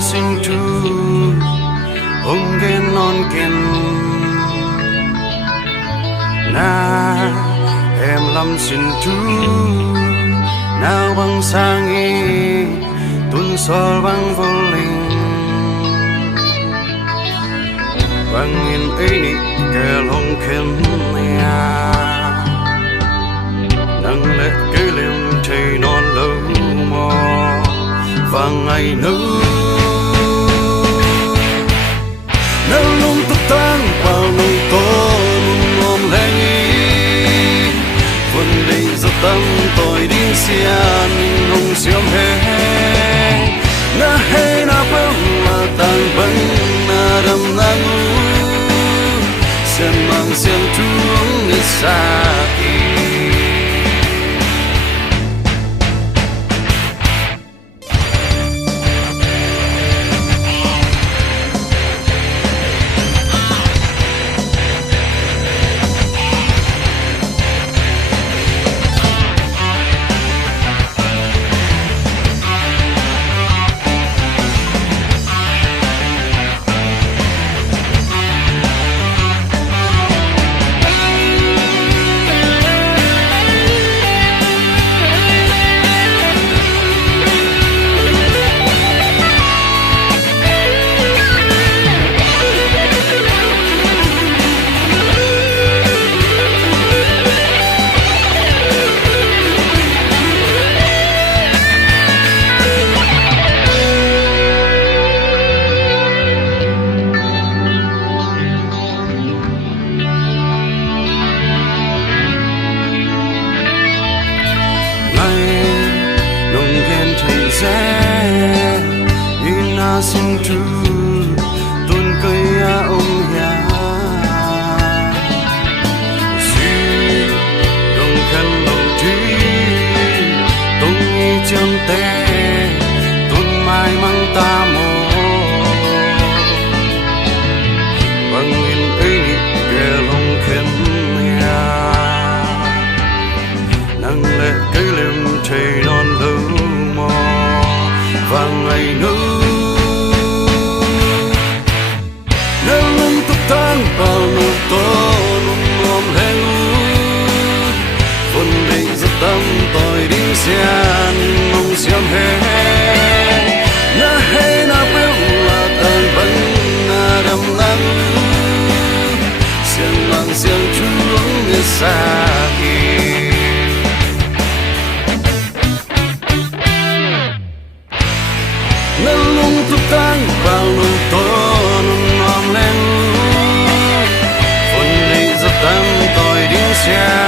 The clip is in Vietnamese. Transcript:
xin tu ông gen non ken na em lâm xin tu nào băng sang y tuôn sol băng vô linh băng in ấy nị kẻ lòng khen nhà nâng lệ cái liềm thầy non lâu mò và ngày nữa nếu lung tức tan vào nông to nung ôm lên ý vần định giật tâm tôi đi xiên nông xiêm hè na hay na bông mà tàn băng na đầm na ngu xiên mang xiên chuông đi xa kỳ xin tu tuôn cây ông ya suy đồng khăn đầu trí tung y chân tê tuôn mai mang ta mồ bằng in ấy nị kẻ lòng khen ya nâng lệ cái liềm thầy non lâu mò và ngày nữa tan vào nụ to nung ôm lên vốn định giật tâm tôi đi xiên mong xiêm hè na hay na bông là tan băng na đầm nắng xiên mang xiên chuông nghe xa kỳ na lung tuk tan vào nụ to nung ôm lên tâm tôi đi xa